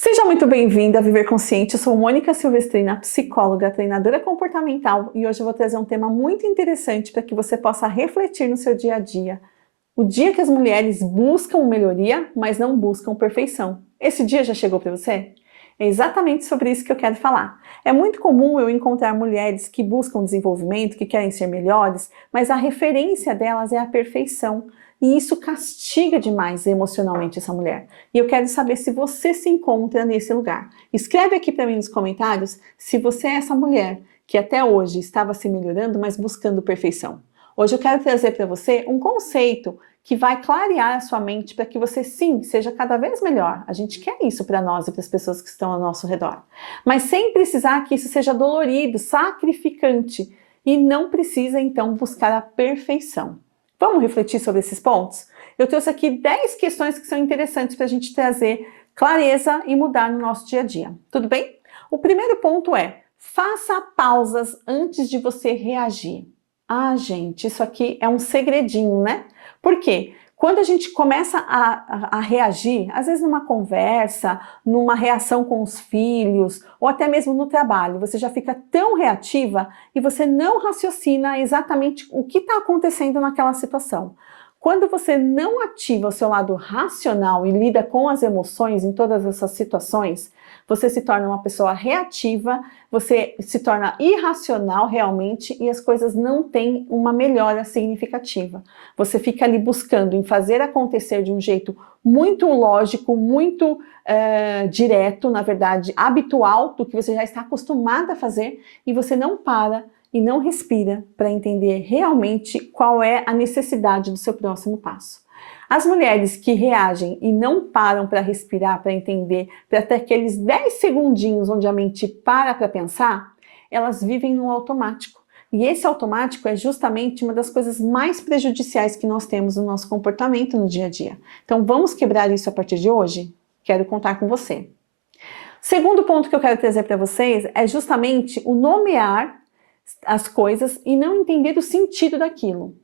Seja muito bem-vinda a Viver Consciente. Eu sou Mônica Silvestrina, psicóloga, treinadora comportamental, e hoje eu vou trazer um tema muito interessante para que você possa refletir no seu dia a dia. O dia que as mulheres buscam melhoria, mas não buscam perfeição. Esse dia já chegou para você? É exatamente sobre isso que eu quero falar. É muito comum eu encontrar mulheres que buscam desenvolvimento, que querem ser melhores, mas a referência delas é a perfeição. E isso castiga demais emocionalmente essa mulher. E eu quero saber se você se encontra nesse lugar. Escreve aqui para mim nos comentários se você é essa mulher que até hoje estava se melhorando, mas buscando perfeição. Hoje eu quero trazer para você um conceito que vai clarear a sua mente para que você, sim, seja cada vez melhor. A gente quer isso para nós e para as pessoas que estão ao nosso redor. Mas sem precisar que isso seja dolorido, sacrificante. E não precisa, então, buscar a perfeição. Vamos refletir sobre esses pontos? Eu trouxe aqui 10 questões que são interessantes para a gente trazer clareza e mudar no nosso dia a dia. Tudo bem? O primeiro ponto é: faça pausas antes de você reagir. Ah, gente, isso aqui é um segredinho, né? Por quê? Quando a gente começa a reagir, às vezes numa conversa, numa reação com os filhos, ou até mesmo no trabalho, você já fica tão reativa e você não raciocina exatamente o que está acontecendo naquela situação. Quando você não ativa o seu lado racional e lida com as emoções em todas essas situações, você se torna uma pessoa reativa, você se torna irracional realmente e as coisas não têm uma melhora significativa. Você fica ali buscando em fazer acontecer de um jeito muito lógico, muito direto, na verdade, habitual, do que você já está acostumada a fazer, e você não para e não respira para entender realmente qual é a necessidade do seu próximo passo. As mulheres que reagem e não param para respirar, para entender, para ter aqueles 10 segundinhos onde a mente para pensar, elas vivem no automático. E esse automático é justamente uma das coisas mais prejudiciais que nós temos no nosso comportamento no dia a dia. Então vamos quebrar isso a partir de hoje? Quero contar com você. Segundo ponto que eu quero trazer para vocês é justamente o nomear as coisas e não entender o sentido daquilo.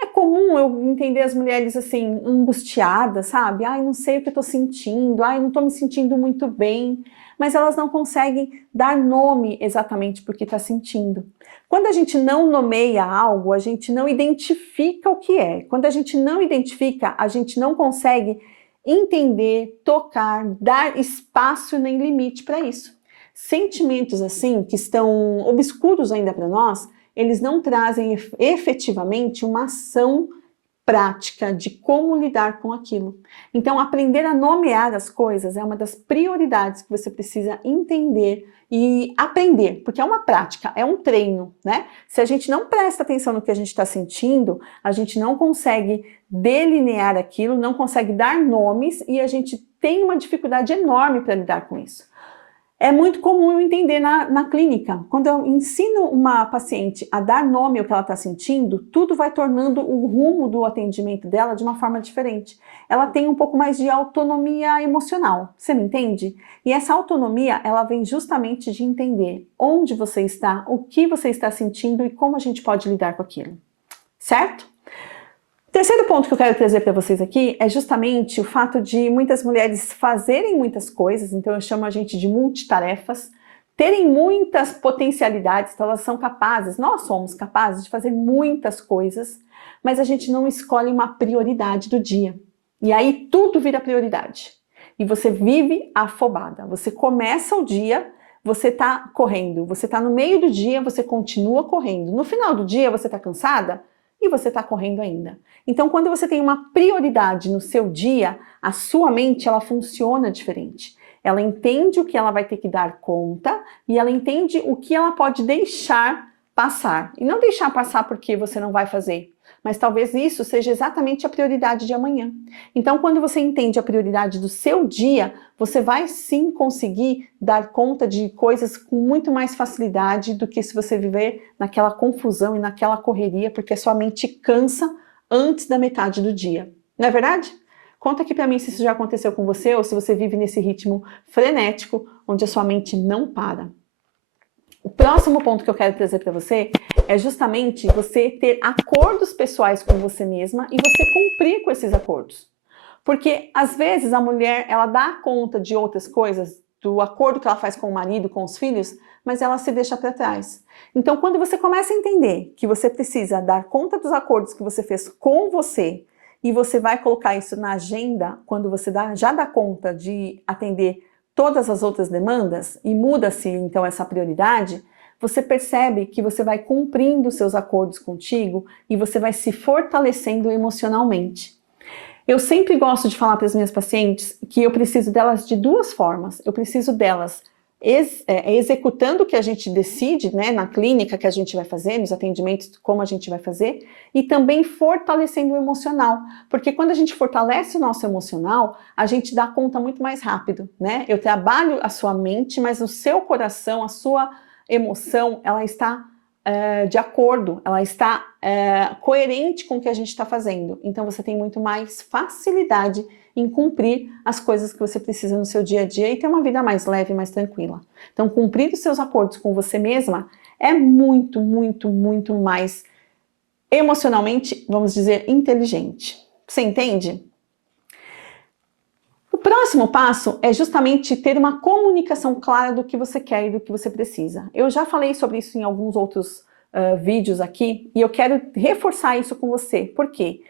É comum eu entender as mulheres assim, angustiadas, sabe? Ai, não sei o que eu tô sentindo, ai, não tô me sentindo muito bem, mas elas não conseguem dar nome exatamente porque tá sentindo. Quando a gente não nomeia algo, a gente não identifica o que é. Quando a gente não identifica, a gente não consegue entender, tocar, dar espaço nem limite para isso. Sentimentos assim, que estão obscuros ainda para nós, eles não trazem efetivamente uma ação prática de como lidar com aquilo. Então, aprender a nomear as coisas é uma das prioridades que você precisa entender e aprender, porque é uma prática, é um treino, né? Se a gente não presta atenção no que a gente está sentindo, a gente não consegue delinear aquilo, não consegue dar nomes e a gente tem uma dificuldade enorme para lidar com isso. É muito comum eu entender na clínica. Quando eu ensino uma paciente a dar nome ao que ela está sentindo, tudo vai tornando o rumo do atendimento dela de uma forma diferente. Ela tem um pouco mais de autonomia emocional, você me entende? E essa autonomia, ela vem justamente de entender onde você está, o que você está sentindo e como a gente pode lidar com aquilo. Certo? Terceiro ponto que eu quero trazer para vocês aqui é justamente o fato de muitas mulheres fazerem muitas coisas, então eu chamo a gente de multitarefas, terem muitas potencialidades, então elas são capazes, nós somos capazes de fazer muitas coisas, mas a gente não escolhe uma prioridade do dia. E aí tudo vira prioridade. E você vive afobada. Você começa o dia, você está correndo, você está no meio do dia, você continua correndo. No final do dia você está cansada? E você está correndo ainda. Então, quando você tem uma prioridade no seu dia, a sua mente ela funciona diferente. Ela entende o que ela vai ter que dar conta e ela entende o que ela pode deixar passar. E não deixar passar porque você não vai fazer, mas talvez isso seja exatamente a prioridade de amanhã. Então, quando você entende a prioridade do seu dia, você vai sim conseguir dar conta de coisas com muito mais facilidade do que se você viver naquela confusão e naquela correria, porque a sua mente cansa antes da metade do dia. Não é verdade? Conta aqui pra mim se isso já aconteceu com você ou se você vive nesse ritmo frenético onde a sua mente não para. O próximo ponto que eu quero trazer para você é justamente você ter acordos pessoais com você mesma e você cumprir com esses acordos. Porque às vezes a mulher, ela dá conta de outras coisas, do acordo que ela faz com o marido, com os filhos, mas ela se deixa para trás. Então, quando você começa a entender que você precisa dar conta dos acordos que você fez com você, e você vai colocar isso na agenda, quando você já dá conta de atender todas as outras demandas, e muda-se então essa prioridade, você percebe que você vai cumprindo seus acordos contigo e você vai se fortalecendo emocionalmente. Eu sempre gosto de falar para as minhas pacientes que eu preciso delas de duas formas. Eu preciso delas executando o que a gente decide, né, na clínica que a gente vai fazer, nos atendimentos, como a gente vai fazer, e também fortalecendo o emocional, porque quando a gente fortalece o nosso emocional, a gente dá conta muito mais rápido, né? Eu trabalho a sua mente, mas o seu coração, a sua emoção, ela está de acordo, ela está coerente com o que a gente está fazendo. Então você tem muito mais facilidade em cumprir as coisas que você precisa no seu dia a dia e ter uma vida mais leve, mais tranquila. Então cumprir os seus acordos com você mesma é muito, muito, muito mais emocionalmente, vamos dizer, inteligente. Você entende? O próximo passo é justamente ter uma comunicação clara do que você quer e do que você precisa. Eu já falei sobre isso em alguns outros vídeos aqui e eu quero reforçar isso com você. Por quê?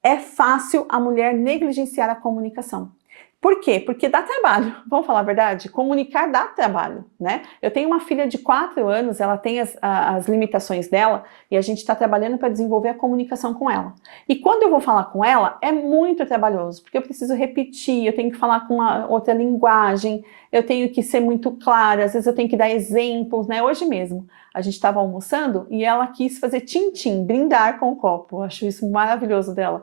É fácil a mulher negligenciar a comunicação. Por quê? Porque dá trabalho, vamos falar a verdade? Comunicar dá trabalho, né? Eu tenho uma filha de 4 anos, ela tem as limitações dela e a gente está trabalhando para desenvolver a comunicação com ela. E quando eu vou falar com ela, é muito trabalhoso, porque eu preciso repetir, eu tenho que falar com uma outra linguagem, eu tenho que ser muito clara, às vezes eu tenho que dar exemplos, né? Hoje mesmo, a gente estava almoçando e ela quis fazer tim-tim, brindar com o copo, eu acho isso maravilhoso dela.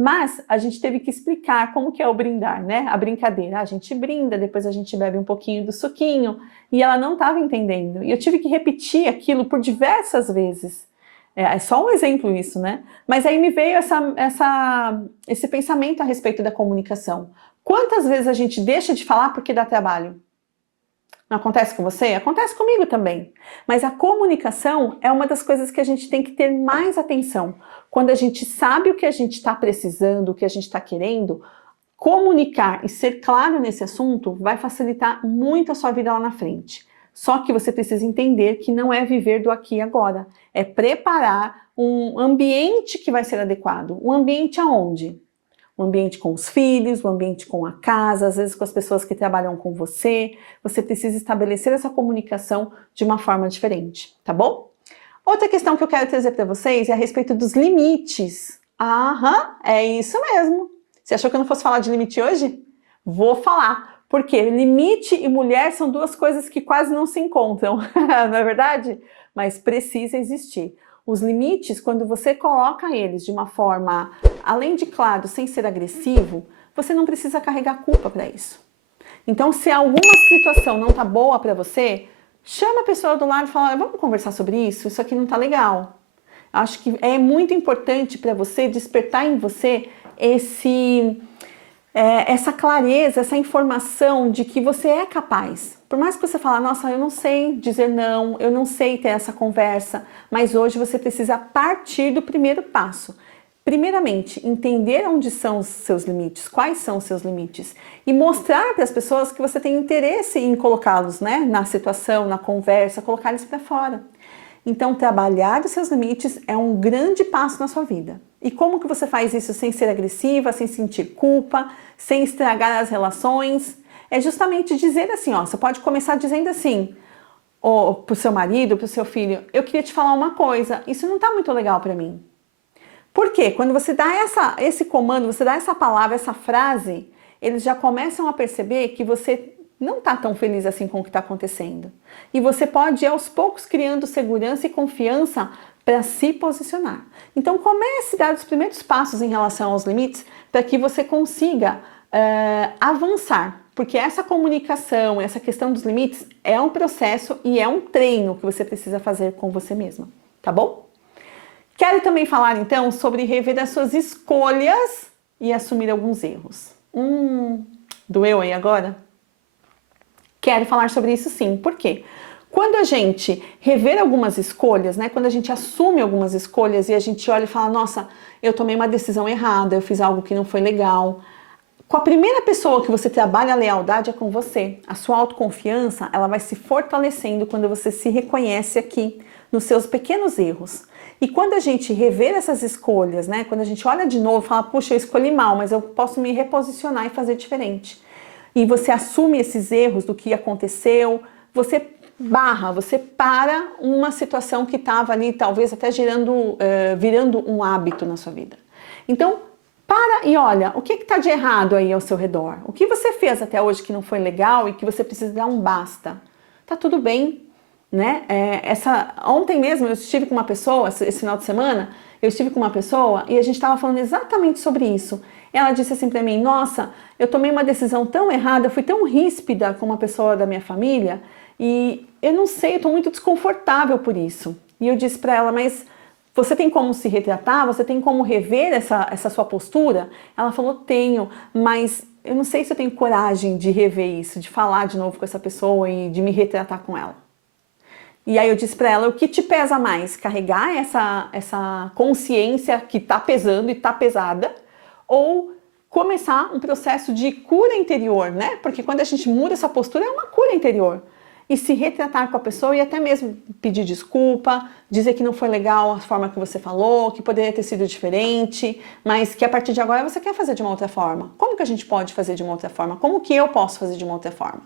Mas a gente teve que explicar como que é o brindar, né? A brincadeira. A gente brinda, depois a gente bebe um pouquinho do suquinho. E ela não estava entendendo. E eu tive que repetir aquilo por diversas vezes. É só um exemplo isso, né? Mas aí me veio esse pensamento a respeito da comunicação. Quantas vezes a gente deixa de falar porque dá trabalho? Não acontece com você? Acontece comigo também. Mas a comunicação é uma das coisas que a gente tem que ter mais atenção. Quando a gente sabe o que a gente está precisando, o que a gente está querendo, comunicar e ser claro nesse assunto vai facilitar muito a sua vida lá na frente. Só que você precisa entender que não é viver do aqui e agora. É preparar um ambiente que vai ser adequado. Um ambiente aonde? O ambiente com os filhos, o ambiente com a casa, às vezes com as pessoas que trabalham com você. Você precisa estabelecer essa comunicação de uma forma diferente, tá bom? Outra questão que eu quero trazer para vocês é a respeito dos limites. Aham, é isso mesmo. Você achou que eu não fosse falar de limite hoje? Vou falar, porque limite e mulher são duas coisas que quase não se encontram, não é verdade? Mas precisa existir. Os limites, quando você coloca eles de uma forma, além de claro, sem ser agressivo, você não precisa carregar culpa para isso. Então, se alguma situação não tá boa para você, chama a pessoa do lado e fala, vamos conversar sobre isso aqui não tá legal. Acho que é muito importante para você despertar em você essa clareza, essa informação de que você é capaz. Por mais que você fale, nossa, eu não sei dizer não, eu não sei ter essa conversa, mas hoje você precisa partir do primeiro passo. Primeiramente, entender onde são os seus limites, quais são os seus limites e mostrar para as pessoas que você tem interesse em colocá-los, né, na situação, na conversa, colocar eles para fora. Então, trabalhar os seus limites é um grande passo na sua vida. E como que você faz isso sem ser agressiva, sem sentir culpa, sem estragar as relações? É justamente dizer assim, ó, você pode começar dizendo assim, para o seu marido, para o seu filho, eu queria te falar uma coisa, isso não está muito legal para mim. Por quê? Quando você dá esse comando, você dá essa palavra, essa frase, eles já começam a perceber que você não está tão feliz assim com o que está acontecendo. E você pode ir aos poucos criando segurança e confiança para se posicionar. Então comece a dar os primeiros passos em relação aos limites para que você consiga avançar. Porque essa comunicação, essa questão dos limites é um processo e é um treino que você precisa fazer com você mesma, tá bom? Quero também falar então sobre rever as suas escolhas e assumir alguns erros. Doeu aí agora? Quero falar sobre isso sim. Por quê? Quando a gente rever algumas escolhas, né? Quando a gente assume algumas escolhas e a gente olha e fala, nossa, eu tomei uma decisão errada, eu fiz algo que não foi legal. Com a primeira pessoa que você trabalha a lealdade é com você. A sua autoconfiança, ela vai se fortalecendo quando você se reconhece aqui nos seus pequenos erros. E quando a gente rever essas escolhas, né? Quando a gente olha de novo e fala, puxa, eu escolhi mal, mas eu posso me reposicionar e fazer diferente. E você assume esses erros do que aconteceu, você você para uma situação que estava ali, talvez até virando um hábito na sua vida. Então, para e olha, o que está de errado aí ao seu redor? O que você fez até hoje que não foi legal e que você precisa dar um basta? Tá tudo bem, né? Ontem mesmo eu estive com uma pessoa, esse final de semana, eu estive com uma pessoa e a gente estava falando exatamente sobre isso. Ela disse assim para mim, nossa, eu tomei uma decisão tão errada, eu fui tão ríspida com uma pessoa da minha família e eu não sei, eu estou muito desconfortável por isso. E eu disse para ela, mas você tem como se retratar? Você tem como rever essa sua postura? Ela falou, tenho, mas eu não sei se eu tenho coragem de rever isso, de falar de novo com essa pessoa e de me retratar com ela. E aí eu disse para ela, o que te pesa mais? Carregar essa consciência que está pesando e está pesada, ou começar um processo de cura interior, né? Porque quando a gente muda essa postura, é uma cura interior. E se retratar com a pessoa e até mesmo pedir desculpa, dizer que não foi legal a forma que você falou, que poderia ter sido diferente, mas que a partir de agora você quer fazer de uma outra forma. Como que a gente pode fazer de uma outra forma? Como que eu posso fazer de uma outra forma?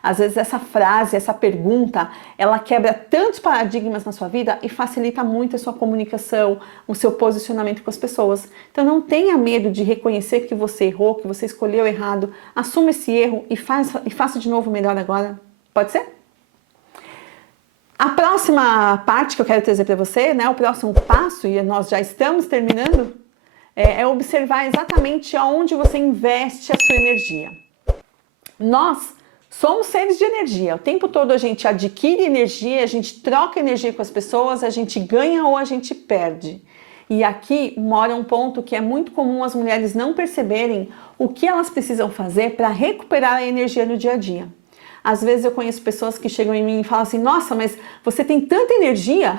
Às vezes essa frase, essa pergunta, ela quebra tantos paradigmas na sua vida e facilita muito a sua comunicação, o seu posicionamento com as pessoas. Então não tenha medo de reconhecer que você errou, que você escolheu errado. Assuma esse erro e faça de novo melhor agora. Pode ser? A próxima parte que eu quero trazer para você, né, o próximo passo, e nós já estamos terminando, é observar exatamente aonde você investe a sua energia. Nós somos seres de energia. O tempo todo a gente adquire energia, a gente troca energia com as pessoas, a gente ganha ou a gente perde. E aqui mora um ponto que é muito comum as mulheres não perceberem o que elas precisam fazer para recuperar a energia no dia a dia. Às vezes eu conheço pessoas que chegam em mim e falam assim, nossa, mas você tem tanta energia?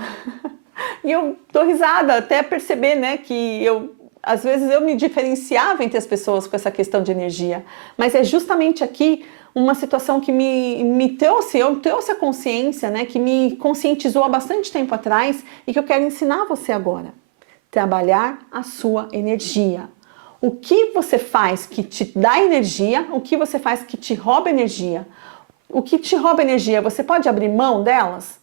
E eu dou risada até perceber, né, que às vezes eu me diferenciava entre as pessoas com essa questão de energia. Mas é justamente aqui uma situação que eu trouxe a consciência, né, que me conscientizou há bastante tempo atrás e que eu quero ensinar você agora. Trabalhar a sua energia. O que você faz que te dá energia, o que você faz que te rouba energia. O que te rouba energia, você pode abrir mão delas?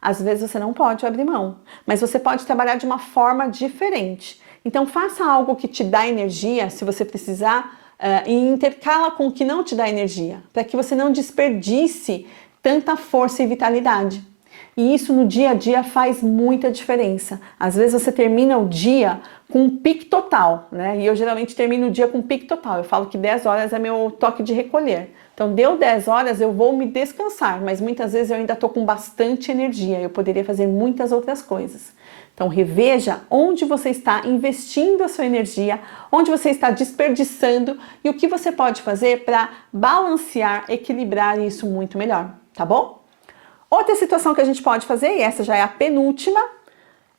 Às vezes você não pode abrir mão, mas você pode trabalhar de uma forma diferente. Então faça algo que te dá energia, se você precisar, e intercala com o que não te dá energia, para que você não desperdice tanta força e vitalidade. E isso no dia a dia faz muita diferença. Às vezes você termina o dia com um pique total, né? E eu geralmente termino o dia com um pique total. Eu falo que 10 horas é meu toque de recolher. Então deu 10 horas, eu vou me descansar, mas muitas vezes eu ainda estou com bastante energia. Eu poderia fazer muitas outras coisas. Então reveja onde você está investindo a sua energia, onde você está desperdiçando e o que você pode fazer para balancear, equilibrar isso muito melhor, tá bom? Outra situação que a gente pode fazer, e essa já é a penúltima,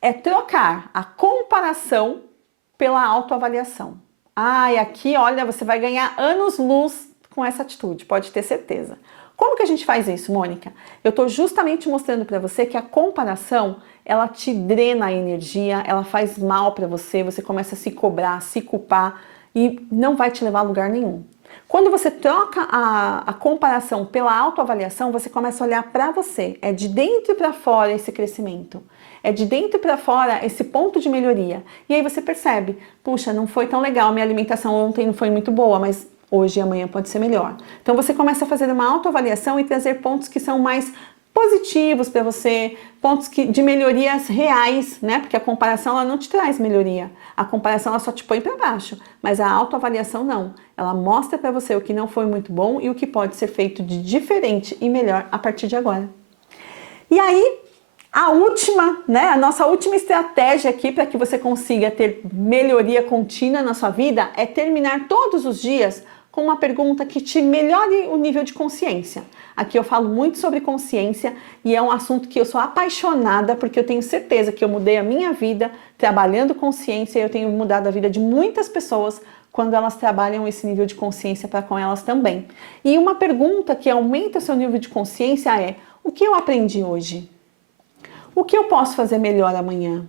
é trocar a comparação pela autoavaliação. E aqui, olha, você vai ganhar anos-luz com essa atitude, pode ter certeza. Como que a gente faz isso, Mônica? Eu estou justamente mostrando para você que a comparação, ela te drena a energia, ela faz mal para você, você começa a se cobrar, se culpar e não vai te levar a lugar nenhum. Quando você troca a comparação pela autoavaliação, você começa a olhar para você. É de dentro para fora esse crescimento. É de dentro para fora esse ponto de melhoria. E aí você percebe, puxa, não foi tão legal, minha alimentação ontem não foi muito boa, mas hoje e amanhã pode ser melhor. Então você começa a fazer uma autoavaliação e trazer pontos que são mais positivos para você, pontos de melhorias reais, né? Porque a comparação ela não te traz melhoria. A comparação ela só te põe para baixo, mas a autoavaliação não. Ela mostra para você o que não foi muito bom e o que pode ser feito de diferente e melhor a partir de agora. E aí, a última, né? A nossa última estratégia aqui para que você consiga ter melhoria contínua na sua vida é terminar todos os dias com uma pergunta que te melhore o nível de consciência. Aqui eu falo muito sobre consciência e é um assunto que eu sou apaixonada porque eu tenho certeza que eu mudei a minha vida trabalhando consciência e eu tenho mudado a vida de muitas pessoas quando elas trabalham esse nível de consciência para com elas também. E uma pergunta que aumenta o seu nível de consciência é: o que eu aprendi hoje? O que eu posso fazer melhor amanhã?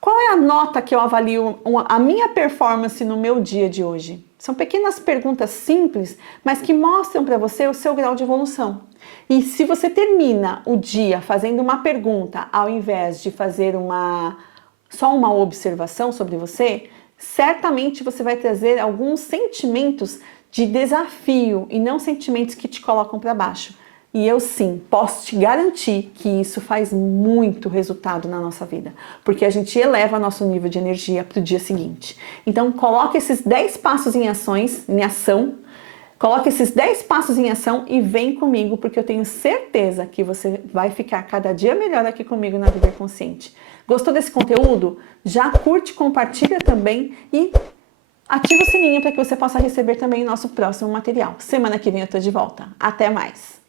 Qual é a nota que eu avalio a minha performance no meu dia de hoje? São pequenas perguntas simples, mas que mostram para você o seu grau de evolução. E se você termina o dia fazendo uma pergunta, ao invés de fazer só uma observação sobre você, certamente você vai trazer alguns sentimentos de desafio e não sentimentos que te colocam para baixo. E eu sim, posso te garantir que isso faz muito resultado na nossa vida, porque a gente eleva nosso nível de energia para o dia seguinte. Então coloque esses 10 passos em ação, coloque esses 10 passos em ação e vem comigo, porque eu tenho certeza que você vai ficar cada dia melhor aqui comigo na Viver Consciente. Gostou desse conteúdo? Já curte, compartilha também e ativa o sininho para que você possa receber também o nosso próximo material. Semana que vem eu estou de volta. Até mais!